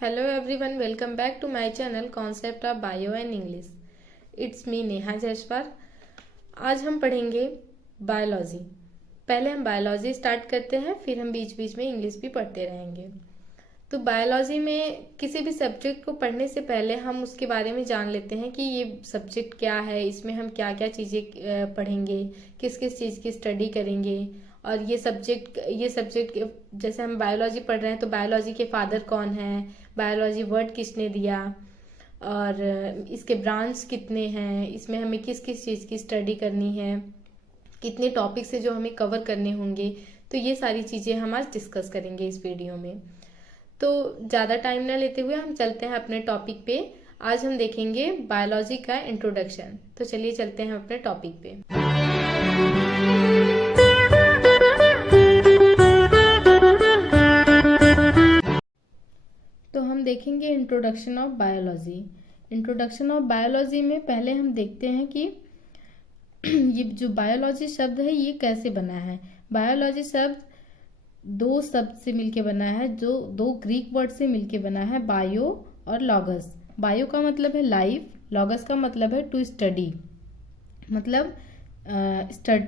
Hello everyone, welcome back to my channel Concept of Bio and English. It's me Neha Jaiswal. आज हम पढ़ेंगे biology. पहले हम बायोलॉजी स्टार्ट करते हैं, फिर हम बीच बीच में इंग्लिश भी पढ़ते रहेंगे। तो बायोलॉजी में किसी भी सब्जेक्ट को पढ़ने से पहले हम उसके बारे में जान लेते हैं कि ये सब्जेक्ट क्या है, इसमें हम क्या क्या चीज़ें पढ़ेंगे, किस किस चीज़ की स्टडी करेंगे। और ये सब्जेक्ट जैसे हम बायोलॉजी पढ़ रहे हैं तो बायोलॉजी के फादर कौन हैं, बायोलॉजी वर्ड किसने दिया, और इसके ब्रांच कितने हैं, इसमें हमें किस किस चीज़ की स्टडी करनी है, कितने टॉपिक्स है जो हमें कवर करने होंगे। तो ये सारी चीज़ें हम आज डिस्कस करेंगे इस वीडियो में। तो ज़्यादा टाइम ना लेते हुए हम चलते हैं अपने टॉपिक पे। आज हम देखेंगे बायोलॉजी का इंट्रोडक्शन। तो चलिए चलते हैं अपने टॉपिक पे। तो हम देखेंगे introduction of biology. Introduction of biology में पहले हम देखते हैं कि ये जो बायोलॉजी शब्द है ये कैसे बना है। बायोलॉजी शब्द दो शब्द से मिलके बना है, जो दो ग्रीक वर्ड से मिलके बना है, बायो और लॉगस। बायो का मतलब है लाइफ, लॉगस का मतलब है टू स्टडी, मतलब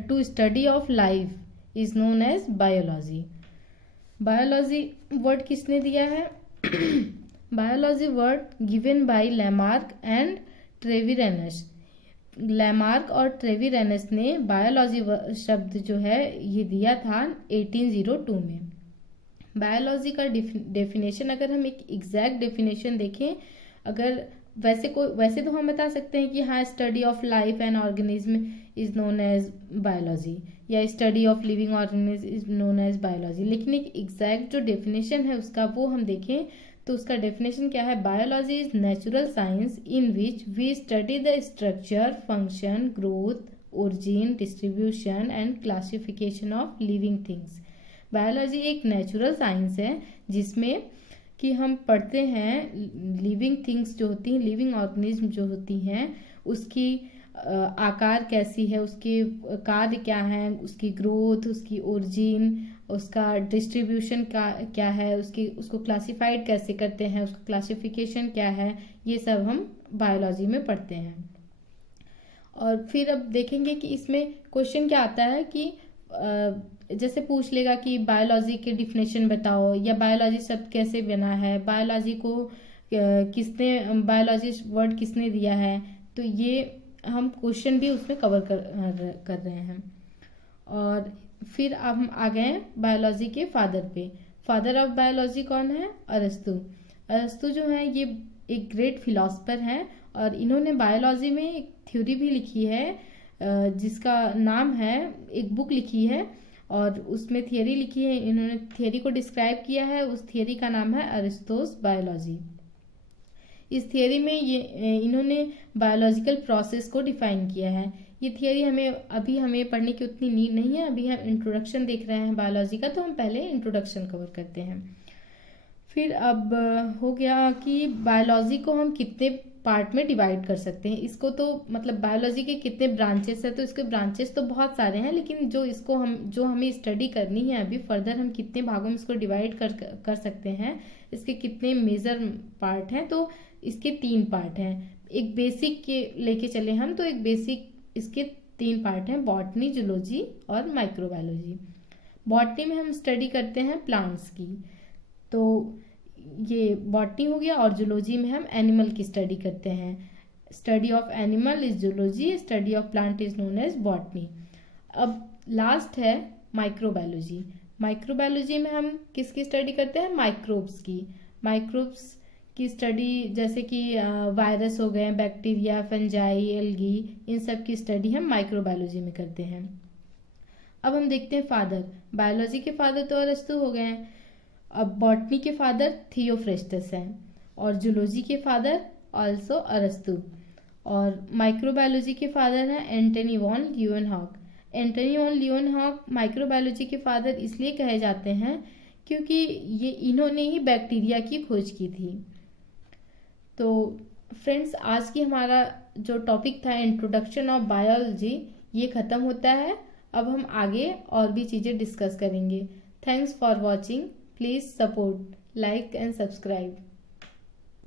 to study of life is known as biology. Biology word किसने दिया है? Biology word given by Lamarck and Treviranus. Lamarck और ट्रेविरेनस ने बायोलॉजी शब्द जो है ये दिया था 1802 में। बायोलॉजी का डेफिनेशन अगर हम एक एग्जैक्ट डेफिनेशन देखें, अगर वैसे तो हम बता सकते हैं कि हाँ, study of life and organism is known as biology, या study of living organism is known as biology. लेकिन एक एग्जैक्ट जो डेफिनेशन है उसका वो हम देखें तो उसका डेफिनेशन क्या है? Biology is natural science in which we study the structure, function, growth, origin, distribution and classification of living things. Biology एक नेचुरल साइंस है जिसमें कि हम पढ़ते हैं लिविंग थिंग्स जो होती हैं, लिविंग ऑर्गेनिज्म जो होती हैं, उसकी आकार कैसी है, उसके कार्य क्या है, उसकी ग्रोथ, उसकी ओरिजिन, उसका डिस्ट्रीब्यूशन क्या है, उसको क्लासिफाइड कैसे करते हैं, उसका क्लासिफिकेशन क्या है, ये सब हम बायोलॉजी में पढ़ते हैं। और फिर अब देखेंगे कि इसमें क्वेश्चन क्या आता है कि जैसे पूछ लेगा कि बायोलॉजी के डिफिनेशन बताओ, या बायोलॉजी शब्द कैसे बना है, बायोलॉजी को बायोलॉजी वर्ड किसने दिया है। तो ये हम क्वेश्चन भी उसमें कवर कर रहे हैं। और फिर अब हम आ गए बायोलॉजी के फादर पे। फादर ऑफ बायोलॉजी कौन है? अरस्तु। अरस्तु जो है ये एक ग्रेट फिलोसफर हैं, और इन्होंने बायोलॉजी में एक थ्योरी भी लिखी है जिसका नाम है, एक बुक लिखी है और उसमें थियरी लिखी है। इन्होंने थियरी को डिस्क्राइब किया है, उस थियरी का नाम है अरिस्टोस बायोलॉजी। इस थियरी में इन्होंने बायोलॉजिकल प्रोसेस को डिफाइन किया है। ये थियरी हमें पढ़ने की उतनी नीड नहीं है, अभी हम इंट्रोडक्शन देख रहे हैं बायोलॉजी का, तो हम पहले इंट्रोडक्शन कवर करते हैं। फिर अब हो गया कि बायोलॉजी को हम कितने पार्ट में डिवाइड कर सकते हैं। इसको तो मतलब बायोलॉजी के कितने ब्रांचेस है, तो इसके ब्रांचेस तो बहुत सारे हैं, लेकिन जो हमें स्टडी करनी है अभी फर्दर, हम कितने भागों में इसको डिवाइड कर सकते हैं, इसके कितने मेजर पार्ट हैं। तो इसके 3 पार्ट हैं। एक बेसिक के लेके चले हम, तो एक बेसिक इसके 3 पार्ट हैं, बॉटनी, जूलॉजी और माइक्रोबायोलॉजी। बॉटनी में हम स्टडी करते हैं प्लांट्स की, तो ये बॉटनी हो गया। और जूलॉजी में हम एनिमल की स्टडी करते हैं। Study of animal is zoology, study of plant is known as botany. अब लास्ट है माइक्रोबायोलॉजी। माइक्रोबायोलॉजी में हम किसकी स्टडी करते हैं? माइक्रोब्स की। माइक्रोब्स की स्टडी जैसे कि वायरस हो गए, बैक्टीरिया, फंजाई, एल्गी, इन सब की स्टडी हम माइक्रोबायोलॉजी में करते हैं। अब हम देखते हैं फादर। बायोलॉजी के फादर तो अरस्तु हो गए हैं। अब बॉटनी के फादर थियोफ्रेस्टस हैं, और जूलॉजी के फादर ऑल्सो अरस्तु, और माइक्रोबायोलॉजी के फादर हैं Antony van Leeuwenhoek. Antony van Leeuwenhoek microbiology के फादर इसलिए कहे जाते हैं क्योंकि इन्होंने ही बैक्टीरिया की खोज की थी। तो फ्रेंड्स, आज की हमारा जो टॉपिक था इंट्रोडक्शन ऑफ बायोलॉजी, ये ख़त्म होता है। अब हम आगे और भी चीज़ें डिस्कस करेंगे। Thanks for watching. Please support, like and subscribe.